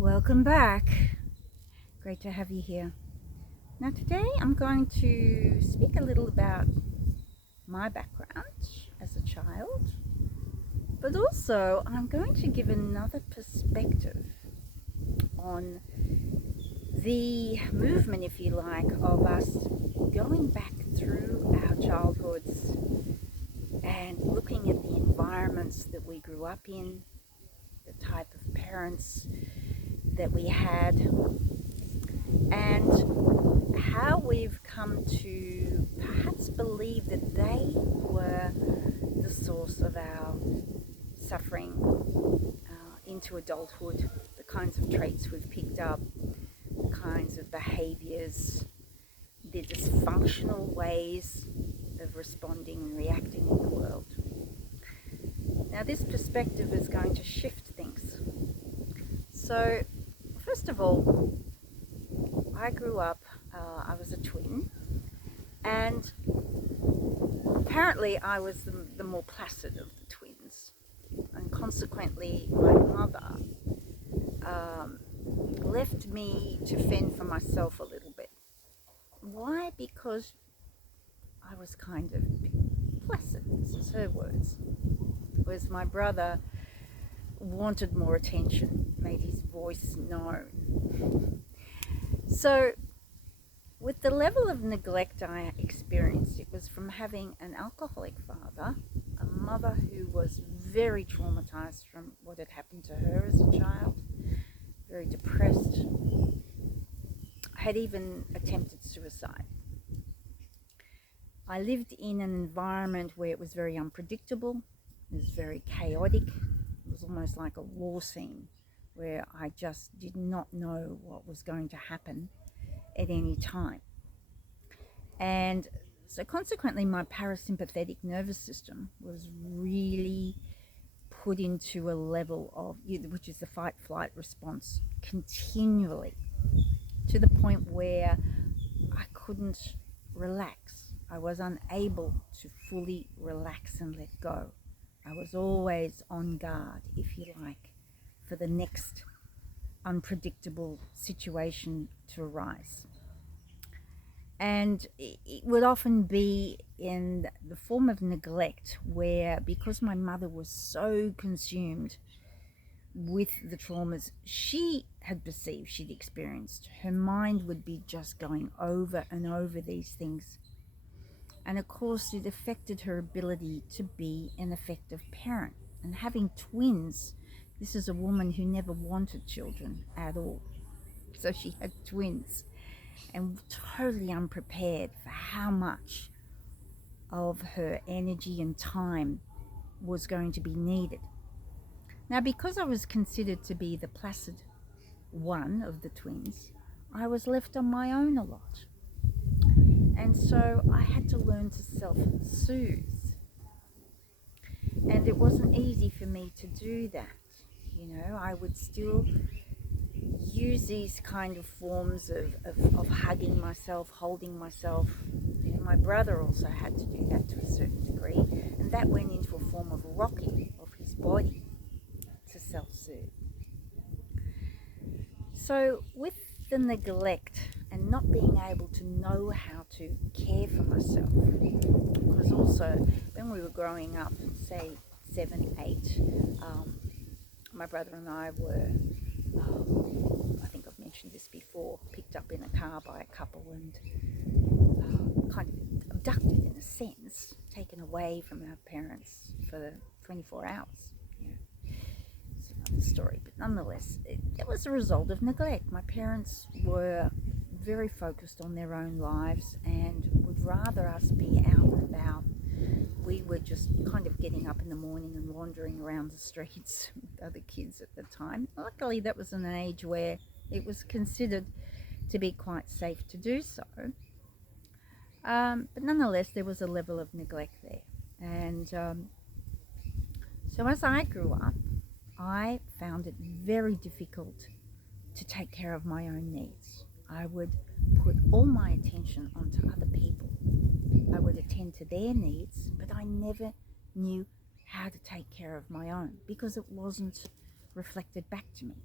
Welcome back. Great to have you here. Now, today I'm going to speak a little about my background as a child, but also I'm going to give another perspective on the movement, if you like, of us going back through our childhoods and looking at the environments that we grew up in, the type of parents that we had, and how we've come to perhaps believe that they were the source of our suffering into adulthood, the kinds of traits we've picked up, the kinds of behaviours, the dysfunctional ways of responding and reacting in the world. Now, this perspective is going to shift things. So, first of all, I grew up, I was a twin, and apparently I was the more placid of the twins, and consequently my mother left me to fend for myself a little bit. Why? Because I was kind of placid, this is her words, whereas my brother wanted more attention, made his voice known. So with the level of neglect I experienced, it was from having an alcoholic father, a mother who was very traumatized from what had happened to her as a child, very depressed, had even attempted suicide. I lived in an environment where it was very unpredictable, it was very chaotic, it was almost like a war scene where I just did not know what was going to happen at any time. And so consequently my parasympathetic nervous system was really put into a level of, which is the fight flight response, continually, to the point where I couldn't relax. I was unable to fully relax and let go. I was always on guard, if you like, for the next unpredictable situation to arise. And it would often be in the form of neglect, where because my mother was so consumed with the traumas she had perceived she'd experienced, her mind would be just going over and over these things. And of course it affected her ability to be an effective parent. And having twins, this is a woman who never wanted children at all, so she had twins, and totally unprepared for how much of her energy and time was going to be needed. Now, because I was considered to be the placid one of the twins, I was left on my own a lot. And so I had to learn to self-soothe. And it wasn't easy for me to do that. I would still use these kind of forms of hugging myself, holding myself. My brother also had to do that to a certain degree, and that went into a form of rocking of his body to self-soothe. So with the neglect and not being able to know how to care for myself, because also when we were growing up, say 7, 8, my brother and I were, I think I've mentioned this before, picked up in a car by a couple and kind of abducted, in a sense, taken away from our parents for 24 hours. It's another story, but nonetheless, it was a result of neglect. My parents were very focused on their own lives and would rather us be out and about. We were just kind of getting up in the morning and wandering around the streets with other kids at the time. Luckily, that was an age where it was considered to be quite safe to do so. But nonetheless, there was a level of neglect there. And so as I grew up, I found it very difficult to take care of my own needs. I would put all my attention onto other people. I would attend to their needs, but I never knew how to take care of my own because it wasn't reflected back to me.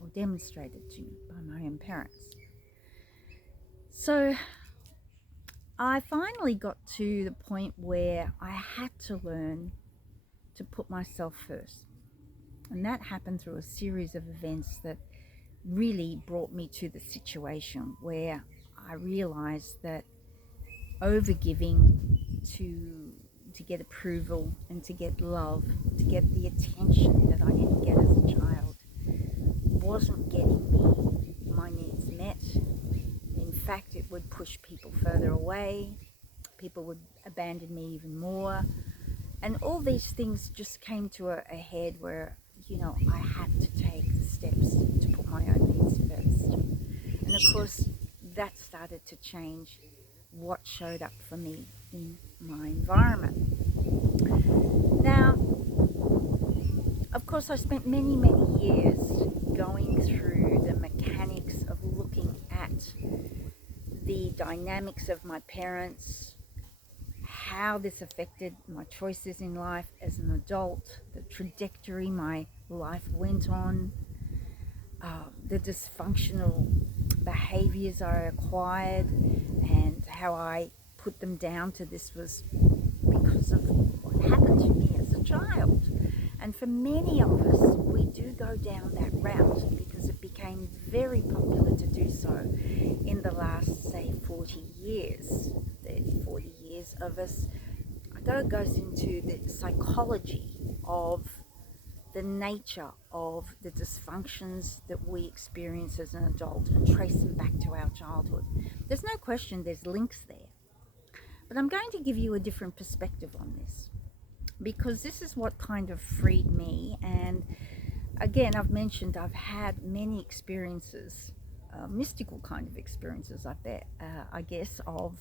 or demonstrated to me by my own parents. So I finally got to the point where I had to learn to put myself first. And that happened through a series of events that really brought me to the situation where I realized that overgiving to get approval and to get love, to get the attention that I didn't get as a child, wasn't getting me my needs met. In fact, it would push people further away. People would abandon me even more. And all these things just came to a head where, I had to take the steps to put my own needs first. And of course, that started to change what showed up for me in my environment. Now, of course, I spent many, many years going through the mechanics of looking at the dynamics of my parents, how this affected my choices in life as an adult, the trajectory my life went on, the dysfunctional behaviors I acquired, and how I put them down to this was because of what happened to me as a child. And for many of us, we do go down that route because it became very popular to do so in the last, say, 40 years. 30, 40 years of us goes into the psychology of the nature of the dysfunctions that we experience as an adult and trace them back to our childhood. There's no question there's links there. But I'm going to give you a different perspective on this, because this is what kind of freed me. And again, I've mentioned I've had many experiences, mystical kind of experiences, I guess, of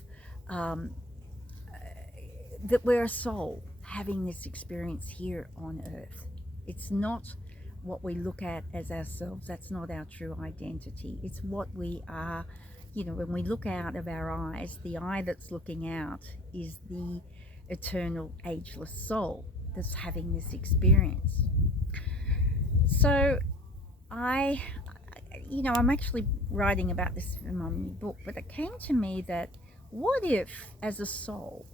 that we're a soul having this experience here on earth. It's not what we look at as ourselves. That's not our true identity. It's what we are. When we look out of our eyes, the eye that's looking out is the eternal, ageless soul that's having this experience. So I'm actually writing about this in my new book, but it came to me that what if, as a soul,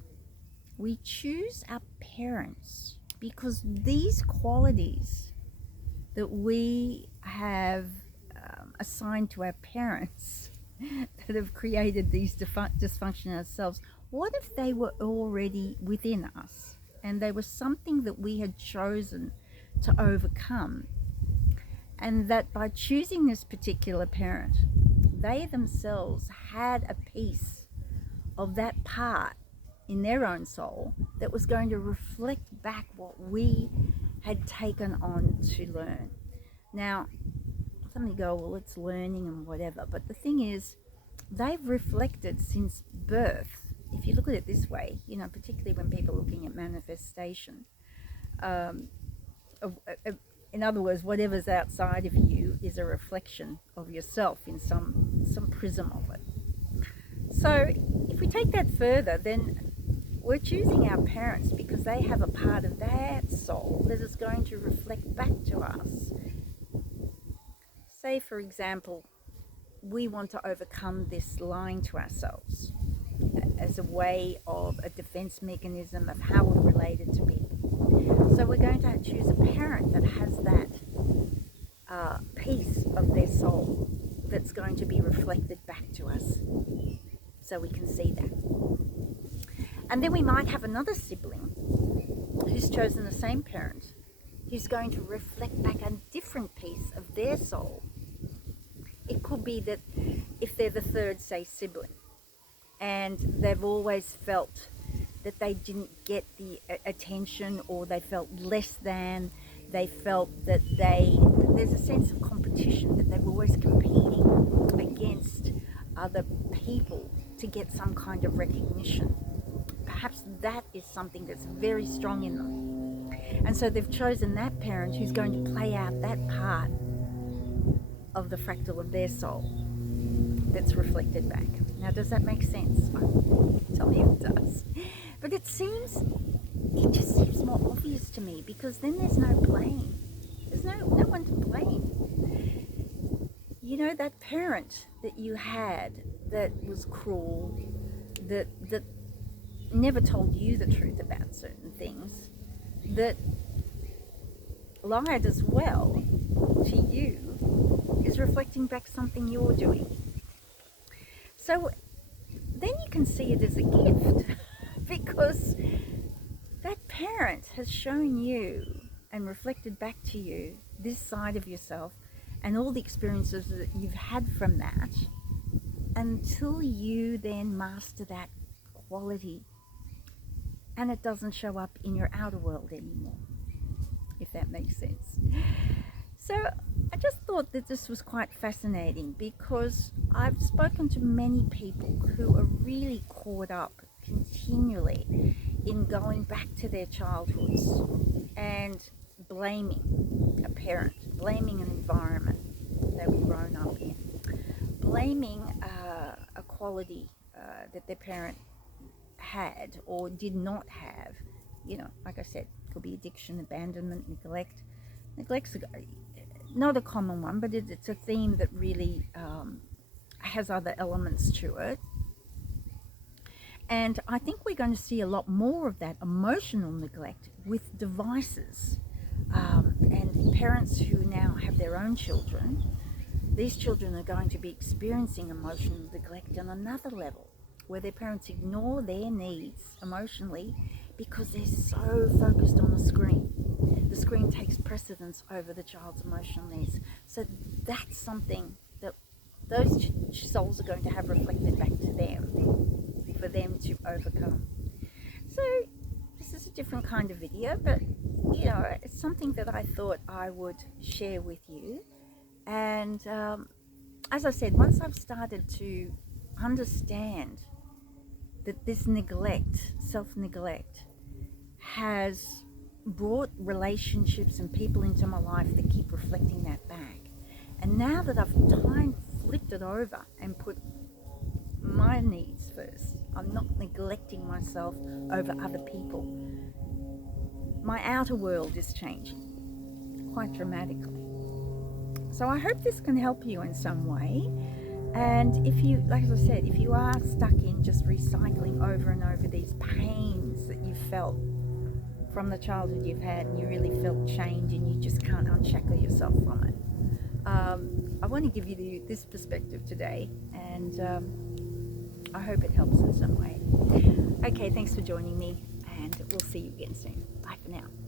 we choose our parents, because these qualities that we have assigned to our parents that have created these dysfunction in ourselves, what if they were already within us and they were something that we had chosen to overcome, and that by choosing this particular parent, they themselves had a piece of that part in their own soul that was going to reflect back what we had taken on to learn. Now, some go, well, it's learning and whatever, but the thing is, they've reflected since birth. If you look at it this way, particularly when people are looking at manifestation, in other words, whatever's outside of you is a reflection of yourself in some prism of it. So if we take that further, then we're choosing our parents because they have a part of that soul that is going to reflect back to us. Say, for example, we want to overcome this lying to ourselves as a way of a defense mechanism of how we're related to people. So we're going to choose a parent that has that piece of their soul that's going to be reflected back to us, so we can see that. And then we might have another sibling who's chosen the same parent, who's going to reflect back a different piece of their soul. It could be that if they're the third, say, sibling, and they've always felt that they didn't get the attention, or they felt less than, they felt that there's a sense of competition, that they were always competing against other people to get some kind of recognition. Perhaps that is something that's very strong in them. And so they've chosen that parent who's going to play out that part of the fractal of their soul that's reflected back. Now, does that make sense? Tell me if it does. But it just seems more obvious to me, because then there's no blame. There's no one to blame. you know, that parent that you had that was cruel, that never told you the truth about certain things, that lied as well to you, is reflecting back something you're doing. So then you can see it as a gift because that parent has shown you and reflected back to you this side of yourself and all the experiences that you've had from that, until you then master that quality and it doesn't show up in your outer world anymore, if that makes sense. So I just thought that this was quite fascinating because I've spoken to many people who are really caught up continually in going back to their childhoods and blaming a parent, blaming an environment they were grown up in, blaming a quality that their parent had or did not have. You know, like I said, could be addiction, abandonment, neglect. Neglect's not a common one, but it's a theme that really has other elements to it. And I think we're going to see a lot more of that emotional neglect with devices. And parents who now have their own children, these children are going to be experiencing emotional neglect on another level, where their parents ignore their needs emotionally because they're so focused on the screen. The screen takes precedence over the child's emotional needs. So that's something that those souls are going to have reflected back to them for them to overcome. So this is a different kind of video, but you know, it's something that I thought I would share with you. And as I said, once I've started to understand that this neglect, self-neglect, has brought relationships and people into my life that keep reflecting that back. And now that I've flipped it over and put my needs first, I'm not neglecting myself over other people. My outer world is changing quite dramatically. So I hope this can help you in some way. And if you, like I said, if you are stuck in just recycling over and over these pains that you felt from the childhood you've had, and you really felt change and you just can't unshackle yourself from it, I want to give you this perspective today, and I hope it helps in some way. Okay, thanks for joining me, and we'll see you again soon. Bye for now.